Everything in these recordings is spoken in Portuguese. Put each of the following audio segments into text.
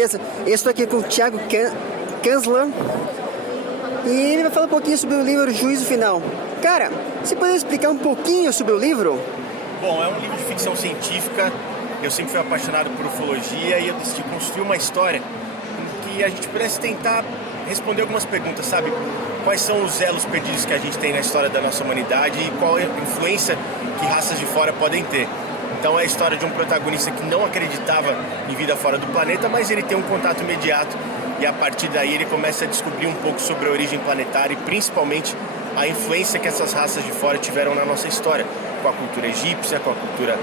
beleza. Eu estou aqui com o Thiago Kanzler e ele vai falar um pouquinho sobre o livro Juízo Final. Cara, você poderia explicar um pouquinho sobre o livro? Bom, é um livro de ficção científica. Eu sempre fui apaixonado por ufologia e eu decidi construir uma história em que a gente pudesse tentar responder algumas perguntas, sabe? Quais são os elos perdidos que a gente tem na história da nossa humanidade e qual é a influência que raças de fora podem ter. Então é a história de um protagonista que não acreditava em vida fora do planeta, mas ele tem um contato imediato e a partir daí ele começa a descobrir um pouco sobre a origem planetária e principalmente a influência que essas raças de fora tiveram na nossa história, com a cultura egípcia, com a cultura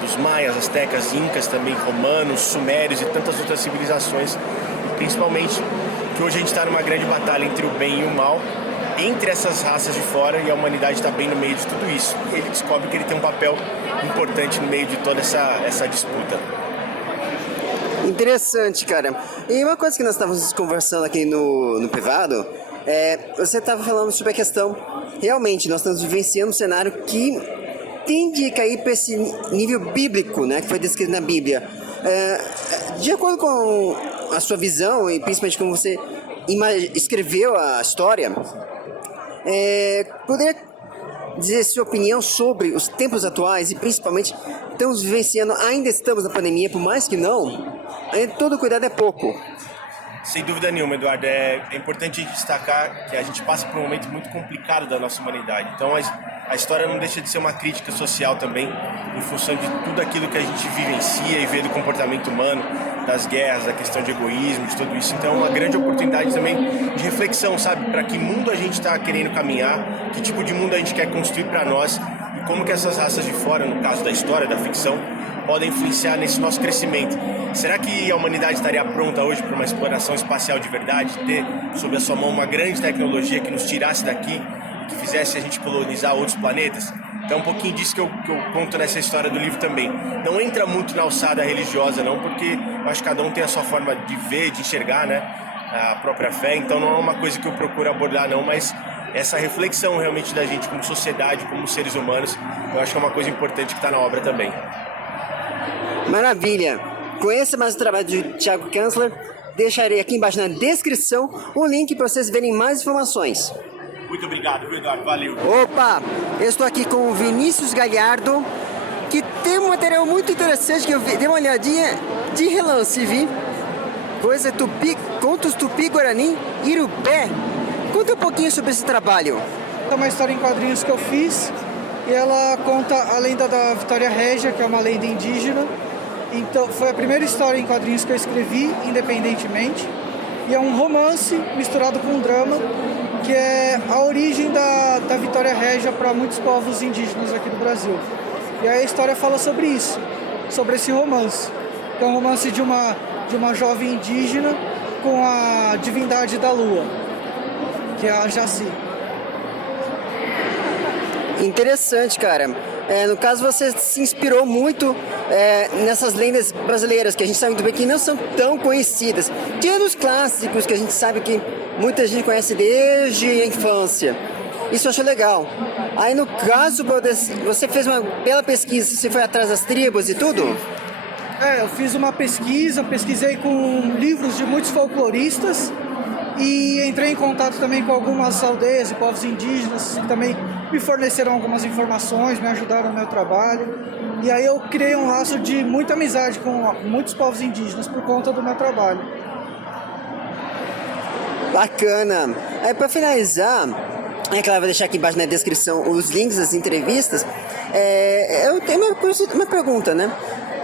dos maias, astecas, incas, também romanos, sumérios e tantas outras civilizações, principalmente que hoje a gente está numa grande batalha entre o bem e o mal, entre essas raças de fora, e a humanidade está bem no meio de tudo isso. E ele descobre que ele tem um papel importante no meio de toda essa disputa. Interessante, cara. E uma coisa que nós estávamos conversando aqui no privado, você estava falando sobre a questão, realmente, nós estamos vivenciando um cenário que tende a cair para esse nível bíblico, né, que foi descrito na Bíblia. De acordo com a sua visão e principalmente como você escreveu a história, poderia dizer sua opinião sobre os tempos atuais e principalmente ainda estamos na pandemia, por mais que não, ainda todo cuidado é pouco. Sem dúvida nenhuma, Eduardo. É importante destacar que a gente passa por um momento muito complicado da nossa humanidade. Então a história não deixa de ser uma crítica social também, em função de tudo aquilo que a gente vivencia e vê do comportamento humano, das guerras, da questão de egoísmo, de tudo isso. Então é uma grande oportunidade também de reflexão, sabe? Para que mundo a gente está querendo caminhar, que tipo de mundo a gente quer construir para nós e como que essas raças de fora, no caso da história, da ficção, podem influenciar nesse nosso crescimento. Será que a humanidade estaria pronta hoje para uma exploração espacial de verdade? Ter sob a sua mão uma grande tecnologia que nos tirasse daqui, que fizesse a gente colonizar outros planetas? Então é um pouquinho disso que eu conto nessa história do livro também. Não entra muito na alçada religiosa não, porque eu acho que cada um tem a sua forma de ver, de enxergar, né, a própria fé. Então não é uma coisa que eu procuro abordar não, mas essa reflexão realmente da gente como sociedade, como seres humanos, eu acho que é uma coisa importante que está na obra também. Maravilha! Conheça mais o trabalho de Thiago Kanzler. Deixarei aqui embaixo na descrição o link para vocês verem mais informações. Muito obrigado, Eduardo. Valeu. Opa! Eu estou aqui com o Vinícius Galhardo, que tem um material muito interessante que eu dei uma olhadinha de relance, vi. Coisa Tupi, Contos Tupi-Guarani, Irupé. Conta um pouquinho sobre esse trabalho. É uma história em quadrinhos que eu fiz e ela conta a lenda da Vitória Régia, que é uma lenda indígena. Então, foi a primeira história em quadrinhos que eu escrevi independentemente. E é um romance misturado com um drama, que é a origem da Vitória Régia para muitos povos indígenas aqui do Brasil. E aí a história fala sobre isso, sobre esse romance. É um romance de uma jovem indígena com a divindade da lua, que é a Jaci. Interessante, cara. No caso, você se inspirou muito nessas lendas brasileiras, que a gente sabe muito bem que não são tão conhecidas. Tirando os clássicos, que a gente sabe que muita gente conhece desde a infância. Isso eu acho legal. Aí, no caso, você fez uma bela pesquisa, você foi atrás das tribos e tudo? Eu fiz uma pesquisa, pesquisei com livros de muitos folcloristas e entrei em contato também com algumas aldeias e povos indígenas que também me forneceram algumas informações, me ajudaram no meu trabalho. E aí eu criei um laço de muita amizade com muitos povos indígenas por conta do meu trabalho. Bacana. Aí, para finalizar, claro, vou deixar aqui embaixo na descrição os links das entrevistas. Eu tenho uma pergunta, né?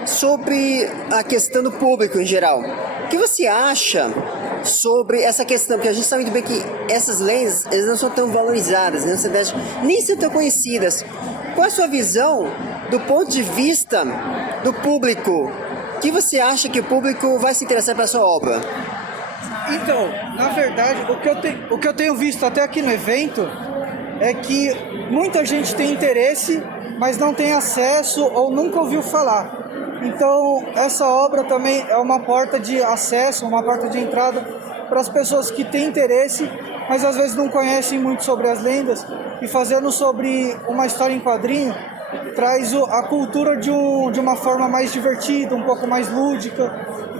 Sobre a questão do público em geral. O que você acha sobre essa questão? Porque a gente sabe muito bem que essas lendas elas não são tão valorizadas, né? Nem são tão conhecidas. Qual a sua visão do ponto de vista do público? O que você acha que o público vai se interessar pela sua obra? Então, na verdade, o que eu tenho visto até aqui no evento é que muita gente tem interesse, mas não tem acesso ou nunca ouviu falar. Então, essa obra também é uma porta de acesso, uma porta de entrada para as pessoas que têm interesse, mas às vezes não conhecem muito sobre as lendas, e fazendo sobre uma história em quadrinho, traz a cultura de uma forma mais divertida, um pouco mais lúdica,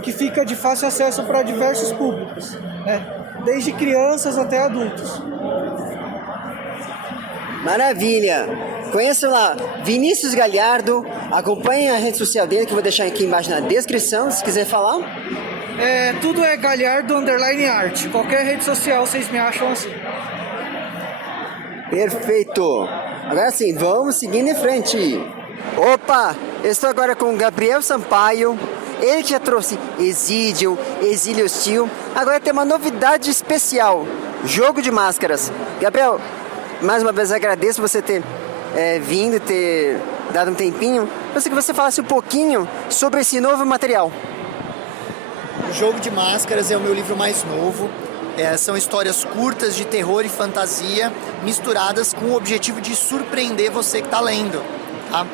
que fica de fácil acesso para diversos públicos, né? Desde crianças até adultos. Maravilha! Conheça lá Vinícius Galhardo, acompanhe a rede social dele que eu vou deixar aqui embaixo na descrição, se quiser falar. Tudo é Galhardo_art. Qualquer rede social vocês me acham assim. Perfeito! Agora sim, vamos seguindo em frente. Opa! Eu estou agora com o Gabriel Sampaio. Ele que já trouxe Exídio, Exílio Hostil. Agora tem uma novidade especial: Jogo de Máscaras. Gabriel, mais uma vez agradeço você ter vindo, ter dado um tempinho. Gostaria que você falasse um pouquinho sobre esse novo material. O Jogo de Máscaras é o meu livro mais novo. São histórias curtas de terror e fantasia misturadas com o objetivo de surpreender você que está lendo, tá?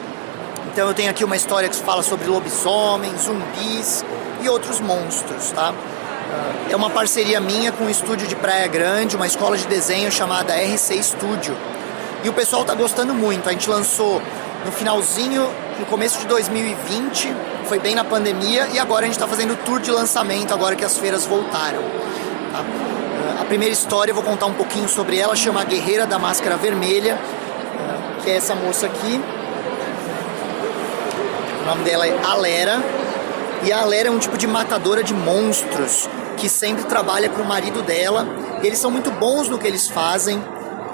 Então eu tenho aqui uma história que fala sobre lobisomens, zumbis e outros monstros, tá? É uma parceria minha com um estúdio de Praia Grande, uma escola de desenho chamada RC Studio. E o pessoal está gostando muito. A gente lançou no finalzinho, no começo de 2020, foi bem na pandemia, e agora a gente está fazendo o tour de lançamento, agora que as feiras voltaram. Tá? A primeira história, eu vou contar um pouquinho sobre ela, chama A Guerreira da Máscara Vermelha, que é essa moça aqui. O nome dela é Alera, e a Alera é um tipo de matadora de monstros, que sempre trabalha com o marido dela. Eles são muito bons no que eles fazem.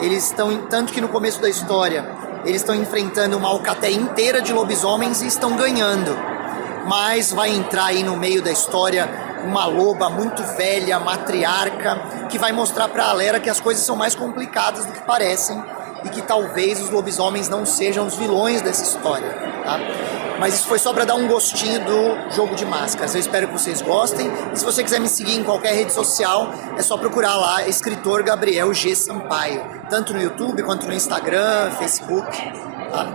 Eles estão, tanto que no começo da história, eles estão enfrentando uma alcateia inteira de lobisomens e estão ganhando. Mas vai entrar aí no meio da história uma loba muito velha, matriarca, que vai mostrar para a Alera que as coisas são mais complicadas do que parecem e que talvez os lobisomens não sejam os vilões dessa história, tá? Mas isso foi só para dar um gostinho do Jogo de Máscaras. Eu espero que vocês gostem. E se você quiser me seguir em qualquer rede social, é só procurar lá, escritor Gabriel G. Sampaio. Tanto no YouTube, quanto no Instagram, Facebook. Tá?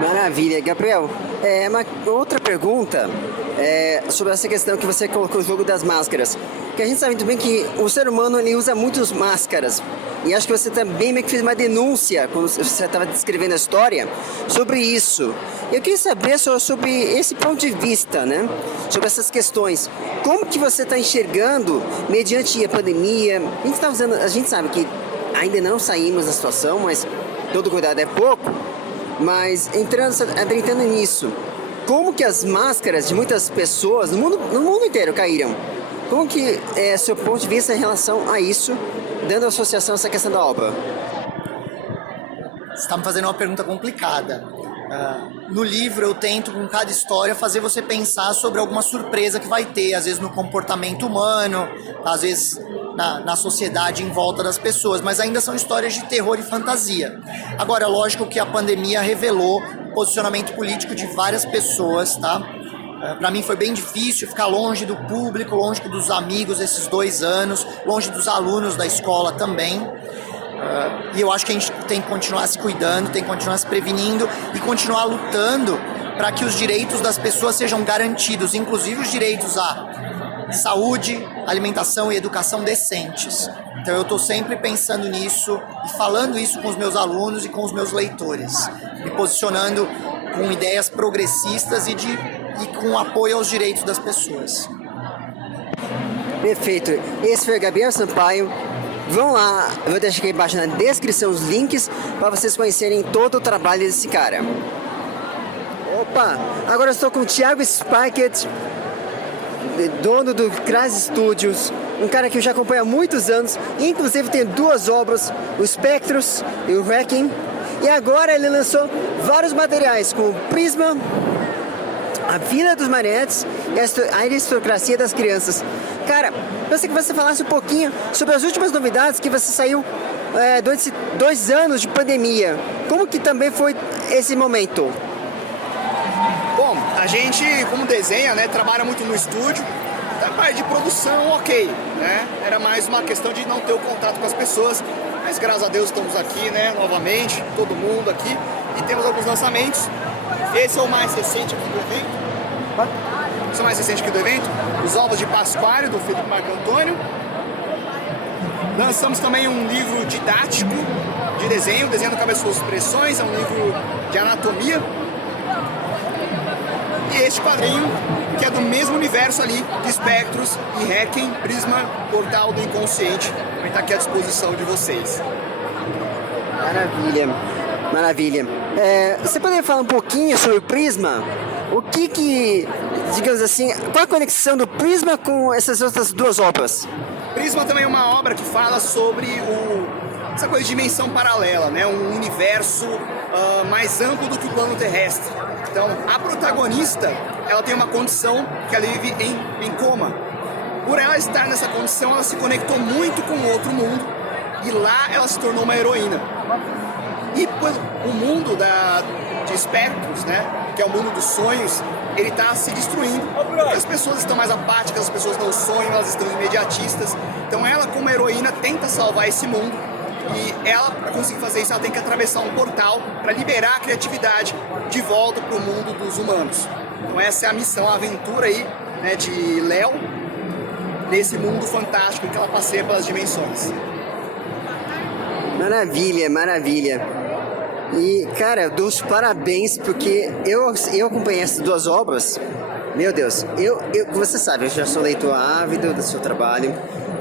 Maravilha. Gabriel, uma outra pergunta sobre essa questão que você colocou, o Jogo das Máscaras. Que a gente sabe muito bem que o ser humano ele usa muitas máscaras. E acho que você também meio que fez uma denúncia, quando você estava descrevendo a história, sobre isso. Eu queria saber sobre esse ponto de vista, né? Sobre essas questões. Como que você está enxergando, mediante a pandemia? A gente sabe que ainda não saímos da situação, mas todo cuidado é pouco. Mas entrando nisso, como que as máscaras de muitas pessoas no mundo inteiro caíram? Como que é seu ponto de vista em relação a isso, dando associação a essa questão da obra? Você está me fazendo uma pergunta complicada. No livro eu tento, com cada história, fazer você pensar sobre alguma surpresa que vai ter, às vezes no comportamento humano, às vezes na sociedade em volta das pessoas, mas ainda são histórias de terror e fantasia. Agora, lógico que a pandemia revelou o posicionamento político de várias pessoas, tá? Para mim foi bem difícil ficar longe do público, longe dos amigos esses 2 anos, longe dos alunos da escola também. E eu acho que a gente tem que continuar se cuidando, tem que continuar se prevenindo e continuar lutando para que os direitos das pessoas sejam garantidos, inclusive os direitos à saúde, alimentação e educação decentes. Então eu estou sempre pensando nisso e falando isso com os meus alunos e com os meus leitores, me posicionando com ideias progressistas e com apoio aos direitos das pessoas. Perfeito. Esse foi o Gabriel Sampaio. Vão lá, eu vou deixar aqui embaixo na descrição os links para vocês conhecerem todo o trabalho desse cara. Opa, agora eu estou com o Thiago Spackett, dono do Crazy Studios, um cara que eu já acompanho há muitos anos, inclusive tem 2 obras, o Spectros e o Wrecking, e agora ele lançou vários materiais como Prisma, A Vila dos Marionetes e a Aristocracia das Crianças. Cara, eu gostaria que você falasse um pouquinho sobre as últimas novidades que você saiu durante esses 2 anos de pandemia. Como que também foi esse momento? Bom, a gente, como desenha, né, trabalha muito no estúdio. Da parte de produção, ok, né? Era mais uma questão de não ter o contato com as pessoas. Mas graças a Deus estamos aqui, né, novamente, todo mundo aqui. E temos alguns lançamentos. Esse é o mais recente aqui do evento. Esse é o mais recente aqui do evento. Os Ovos de Pasquário, do Felipe Marco Antônio. Lançamos também um livro didático de desenho do cabe às suas expressões, é um livro de anatomia. E este quadrinho, que é do mesmo universo ali, de Espectros e Requiem, Prisma, Portal do Inconsciente, vai estar aqui à disposição de vocês. Maravilha, maravilha. Você poderia falar um pouquinho sobre o Prisma? O que, digamos assim, qual a conexão do Prisma com essas outras duas obras? Prisma também é uma obra que fala sobre essa coisa de dimensão paralela, né? Um universo mais amplo do que o plano terrestre. Então, a protagonista, ela tem uma condição que ela vive em coma. Por ela estar nessa condição, ela se conectou muito com outro mundo e lá ela se tornou uma heroína. E o mundo de Espectros, né, que é o mundo dos sonhos, ele está se destruindo. As pessoas estão mais apáticas, as pessoas não sonham, elas estão imediatistas. Então ela, como heroína, tenta salvar esse mundo. E ela, para conseguir fazer isso, ela tem que atravessar um portal para liberar a criatividade de volta para o mundo dos humanos. Então essa é a missão, a aventura aí, né, de Léo nesse mundo fantástico em que ela passeia pelas dimensões. Maravilha, maravilha. E, cara, eu dou os parabéns porque eu acompanhei essas duas obras. Meu Deus, você sabe, eu já sou leitor ávido do seu trabalho,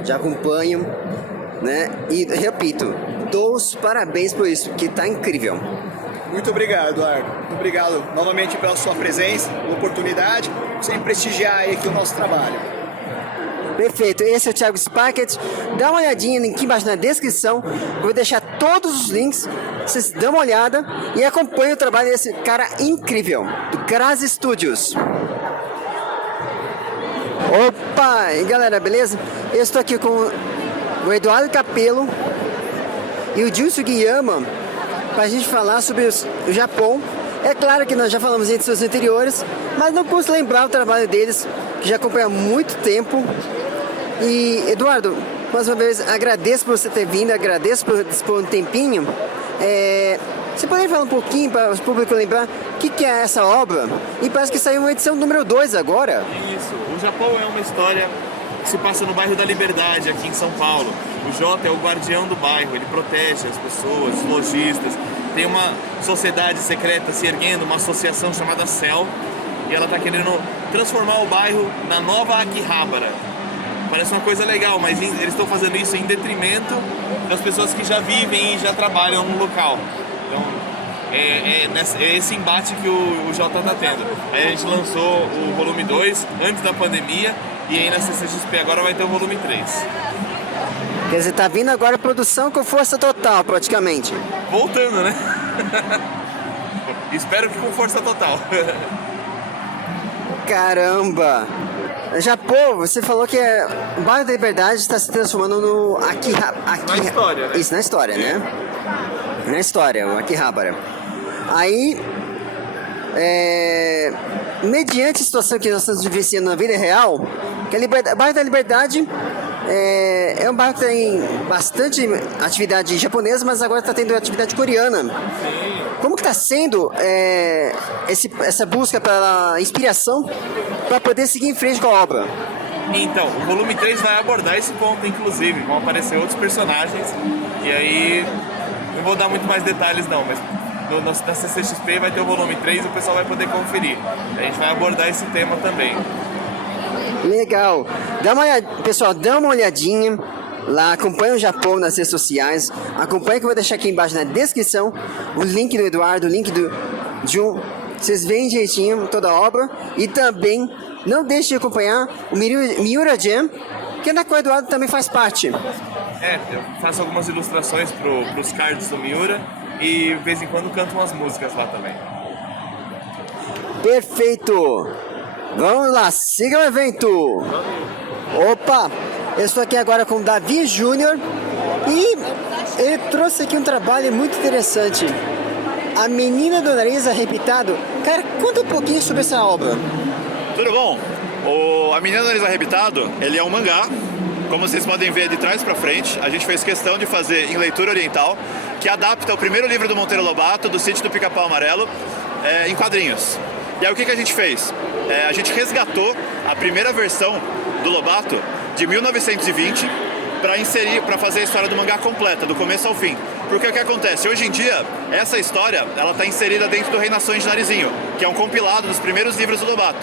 já acompanho, né? E repito, dou os parabéns por isso, porque tá incrível. Muito obrigado, Eduardo. Muito obrigado novamente pela sua presença, pela oportunidade, sempre prestigiar aí aqui o nosso trabalho. Perfeito, esse é o Thiago Spackett. Dá uma olhadinha aqui embaixo na descrição. Eu vou deixar todos os links. Vocês dão uma olhada e acompanhem o trabalho desse cara incrível, do Graz Studios. Opa! E galera, beleza? Eu estou aqui com o Eduardo Capello e o Gil Sugiyama para a gente falar sobre o Japão. É claro que nós já falamos em edições anteriores, mas não custa lembrar o trabalho deles, que já acompanha há muito tempo. E, Eduardo, mais uma vez, agradeço por você ter vindo, agradeço por dispor um tempinho. Você poderia falar um pouquinho para o público lembrar o que é essa obra? E parece que saiu uma edição número 2 agora. Isso, o Japão é uma história que se passa no bairro da Liberdade, aqui em São Paulo. O Jota é o guardião do bairro, ele protege as pessoas, os lojistas. Tem uma sociedade secreta se erguendo, uma associação chamada CEL, e ela está querendo transformar o bairro na nova Akihabara. Parece uma coisa legal, mas eles estão fazendo isso em detrimento das pessoas que já vivem e já trabalham no local. Então, é esse embate que o Jota está tendo. Aí a gente lançou o volume 2 antes da pandemia, e aí na CCXP agora vai ter o volume 3. Quer dizer, tá vindo agora a produção com força total, praticamente. Voltando, né? Espero que com força total. Caramba! Japão, você falou que o bairro da Liberdade está se transformando no Na história, né? Isso, na história, né? Na história, o Akihabara. Aí, mediante a situação que nós estamos vivenciando na vida real, que o bairro da Liberdade é um bairro que tem bastante atividade japonesa, mas agora está tendo atividade coreana. Sim. Como que está sendo essa busca pela inspiração para poder seguir em frente com a obra? Então, o volume 3 vai abordar esse ponto, inclusive. Vão aparecer outros personagens. E aí, não vou dar muito mais detalhes não, mas na CCXP vai ter o volume 3 e o pessoal vai poder conferir. A gente vai abordar esse tema também. Legal. Pessoal, dá uma olhadinha lá, acompanha o Japão nas redes sociais, acompanha que eu vou deixar aqui embaixo na descrição o link do Eduardo, o link do Jun. Vocês veem direitinho toda a obra e também não deixe de acompanhar o Miura Jam, que na qual o Eduardo também faz parte. Eu faço algumas ilustrações pros cards do Miura e de vez em quando canto umas músicas lá também. Perfeito! Vamos lá, siga o evento! Opa! Eu estou aqui agora com o Davi Júnior e ele trouxe aqui um trabalho muito interessante. A Menina do Nariz Arrebitado. Cara, conta um pouquinho sobre essa obra. Tudo bom? A Menina do Nariz Arrebitado, ele é um mangá. Como vocês podem ver de trás pra frente, a gente fez questão de fazer em leitura oriental, que adapta o primeiro livro do Monteiro Lobato, do Sítio do Pica-Pau Amarelo, em quadrinhos. E aí o que a gente fez? A gente resgatou a primeira versão do Lobato de 1920 para inserir, para fazer a história do mangá completa, do começo ao fim. Porque o que acontece? Hoje em dia, essa história, ela tá inserida dentro do Rei Nações de Narizinho, que é um compilado dos primeiros livros do Lobato.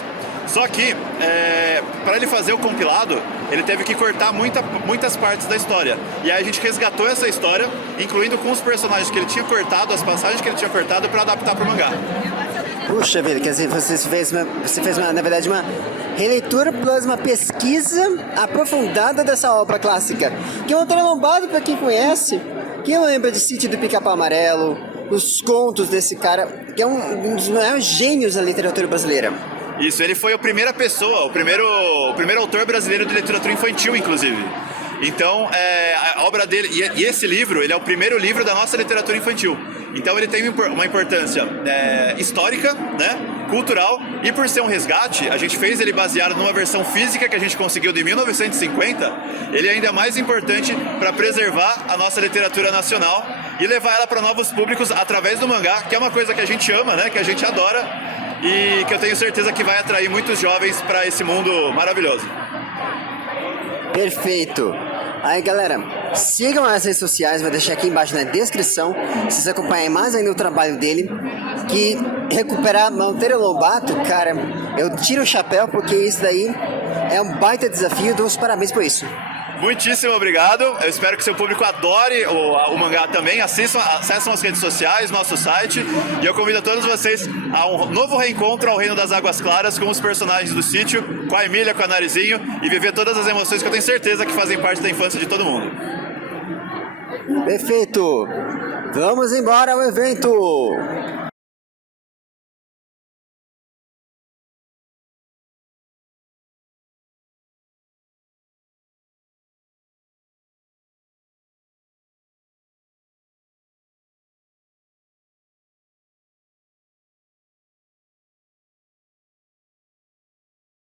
Só que, para ele fazer o compilado, ele teve que cortar muitas partes da história. E aí a gente resgatou essa história, incluindo com os personagens que ele tinha cortado, as passagens que ele tinha cortado, para adaptar para o mangá. Puxa vida, quer dizer, você fez, na verdade, uma releitura plus uma pesquisa aprofundada dessa obra clássica. Que é um Monteiro Lobato, para quem conhece, quem lembra de Sítio do Pica-Pau Amarelo, os contos desse cara, que é um dos maiores gênios da literatura brasileira. Isso, ele foi a primeira pessoa, o primeiro autor brasileiro de literatura infantil, inclusive. Então, a obra dele, e esse livro, ele é o primeiro livro da nossa literatura infantil. Então ele tem uma importância histórica, né, cultural, e por ser um resgate, a gente fez ele baseado numa versão física que a gente conseguiu de 1950, ele é ainda mais importante para preservar a nossa literatura nacional e levar ela para novos públicos através do mangá, que é uma coisa que a gente ama, né, que a gente adora, e que eu tenho certeza que vai atrair muitos jovens para esse mundo maravilhoso. Perfeito. Aí, galera, sigam as redes sociais, vou deixar aqui embaixo na descrição, se vocês acompanharem mais ainda o trabalho dele, que recuperar Monteiro Lobato, cara, eu tiro o chapéu porque isso daí é um baita desafio, dou os parabéns por isso. Muitíssimo obrigado, eu espero que seu público adore o mangá também, acessam as redes sociais, nosso site, e eu convido a todos vocês a um novo reencontro ao Reino das Águas Claras com os personagens do sítio, com a Emília, com a Narizinho, e viver todas as emoções que eu tenho certeza que fazem parte da infância de todo mundo. Perfeito! Vamos embora ao evento!